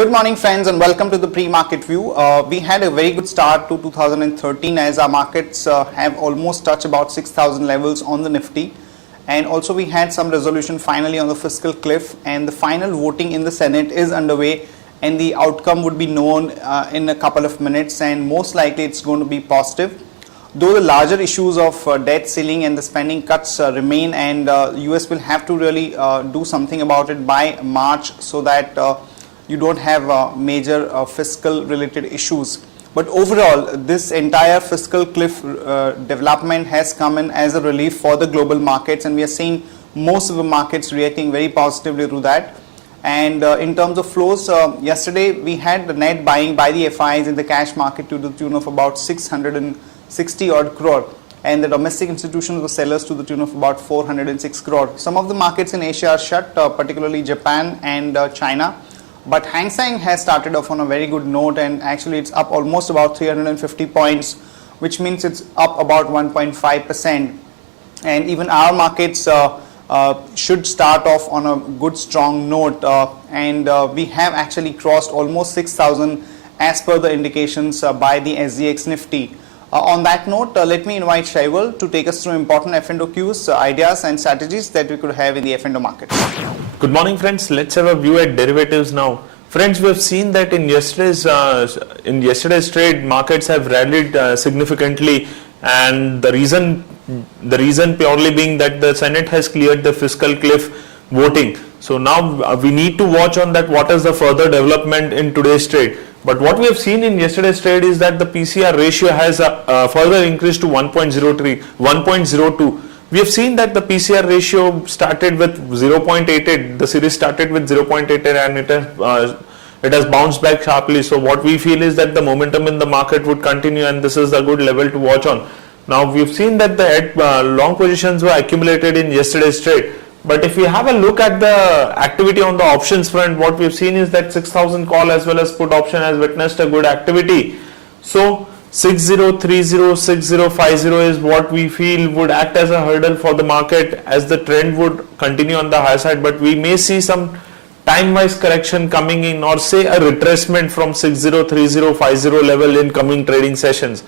Good morning friends and welcome to the pre-market view. We had a very good start to 2013 as our markets have almost touched about 6,000 levels on the Nifty, and also we had some resolution finally on the fiscal cliff, and the final voting in the Senate is underway and the outcome would be known in a couple of minutes, and most likely it's going to be positive. Though the larger issues of debt ceiling and the spending cuts remain, and US will have to really do something about it by March so that you don't have major fiscal related issues. But overall, this entire fiscal cliff development has come in as a relief for the global markets, and we are seeing most of the markets reacting very positively to that. And in terms of flows, yesterday we had the net buying by the FIs in the cash market to the tune of about 660 odd crore, and the domestic institutions were sellers to the tune of about 406 crore. Some of the markets in Asia are shut, particularly Japan and China. But Hang Seng has started off on a very good note, and actually it's up almost about 350 points, which means it's up about 1.5%. And even our markets should start off on a good strong note, and we have actually crossed almost 6,000 as per the indications by the SGX Nifty. On that note, let me invite Shaival to take us through important F&O cues, ideas and strategies that we could have in the F&O market. Good morning friends, let's have a view at derivatives now. Friends, we have seen that in yesterday's trade, markets have rallied significantly, and the reason purely being that the Senate has cleared the fiscal cliff voting. So now we need to watch on that what is the further development in today's trade. But what we have seen in yesterday's trade is that the PCR ratio has further increased to 1.02. We have seen that the PCR ratio started with 0.88. The series started with 0.88 and it has bounced back sharply. So what we feel is that the momentum in the market would continue, and this is a good level to watch on. Now we've seen that the long positions were accumulated in yesterday's trade. But if we have a look at the activity on the options front, what we've seen is that 6,000 call as well as put option has witnessed a good activity. So 6030, 6050 is what we feel would act as a hurdle for the market as the trend would continue on the high side. But we may see some time-wise correction coming in, or say a retracement from 603050 level in coming trading sessions.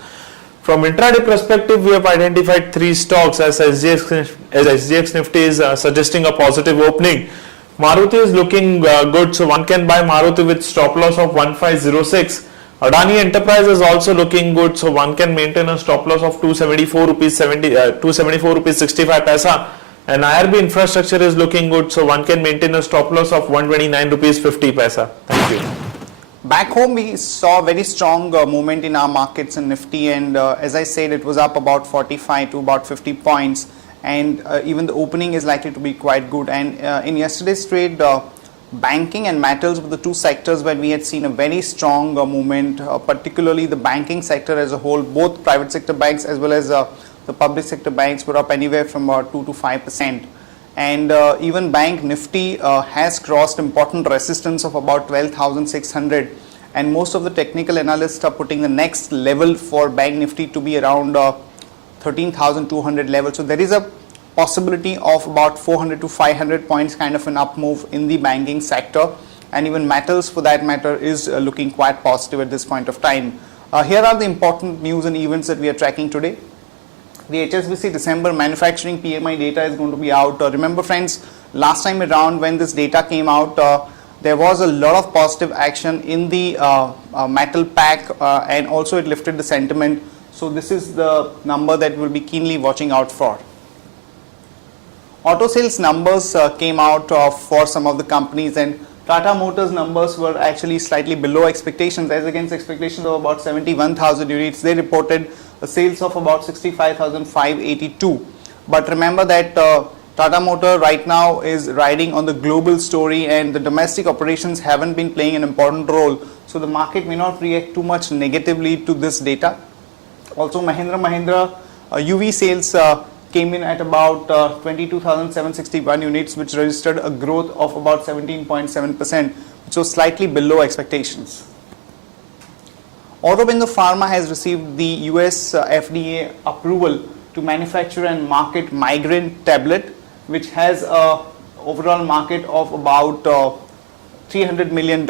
From intraday perspective, we have identified three stocks as SGX Nifty is suggesting a positive opening. Maruti is looking good, so one can buy Maruti with stop loss of 1506. Adani Enterprise is also looking good, so one can maintain a stop loss of 274 rupees 65 paisa. And IRB Infrastructure is looking good, so one can maintain a stop loss of 129 rupees 50 paisa. Thank you. Back home, we saw very strong movement in our markets in Nifty, and as I said, it was up about 45 to about 50 points, and even the opening is likely to be quite good. And in yesterday's trade, banking and metals were the two sectors where we had seen a very strong movement, particularly the banking sector as a whole. Both private sector banks as well as the public sector banks were up anywhere from about 2 to 5%. And even Bank Nifty has crossed important resistance of about 12,600, and most of the technical analysts are putting the next level for Bank Nifty to be around 13,200 level. So there is a possibility of about 400 to 500 points kind of an up move in the banking sector, and even metals for that matter is looking quite positive at this point of time. Here are the important news and events that we are tracking today. The HSBC December manufacturing PMI data is going to be out. Remember friends, last time around when this data came out, there was a lot of positive action in the metal pack, and also it lifted the sentiment. So this is the number that we'll be keenly watching out for. Auto sales numbers came out for some of the companies, and Tata Motors numbers were actually slightly below expectations, as against expectations of about 71,000 units. They reported a sales of about 65,582. But remember that Tata Motor right now is riding on the global story, and the domestic operations haven't been playing an important role. So the market may not react too much negatively to this data. Also, Mahindra UV sales came in at about 22,761 units, which registered a growth of about 17.7%, which was slightly below expectations. Aurobindo Pharma has received the US FDA approval to manufacture and market migraine tablet, which has a overall market of about $300 million,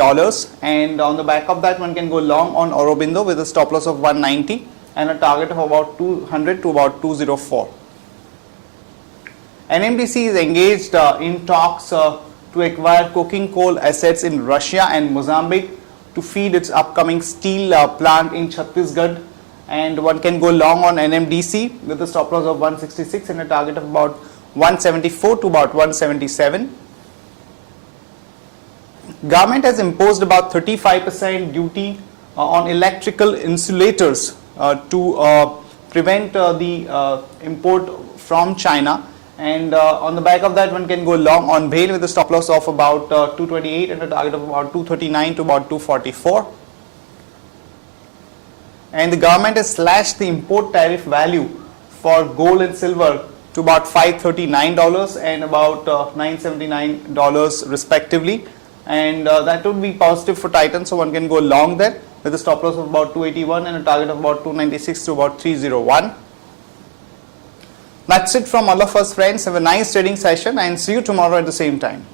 and on the back of that one can go long on Aurobindo with a stop loss of 190 and a target of about 200 to about 204. NMDC is engaged in talks to acquire coking coal assets in Russia and Mozambique to feed its upcoming steel plant in Chhattisgarh, and one can go long on NMDC with a stop loss of 166 and a target of about 174 to about 177. Government has imposed about 35% duty on electrical insulators to prevent the import from China, and on the back of that one can go long on BHEL with a stop loss of about 228 and a target of about 239 to about 244. And the government has slashed the import tariff value for gold and silver to about $539 and about $979 respectively, and that would be positive for Titan, so one can go long there with a stop loss of about 281 and a target of about 296 to about 301. That's it from all of us, friends. Have a nice trading session and see you tomorrow at the same time.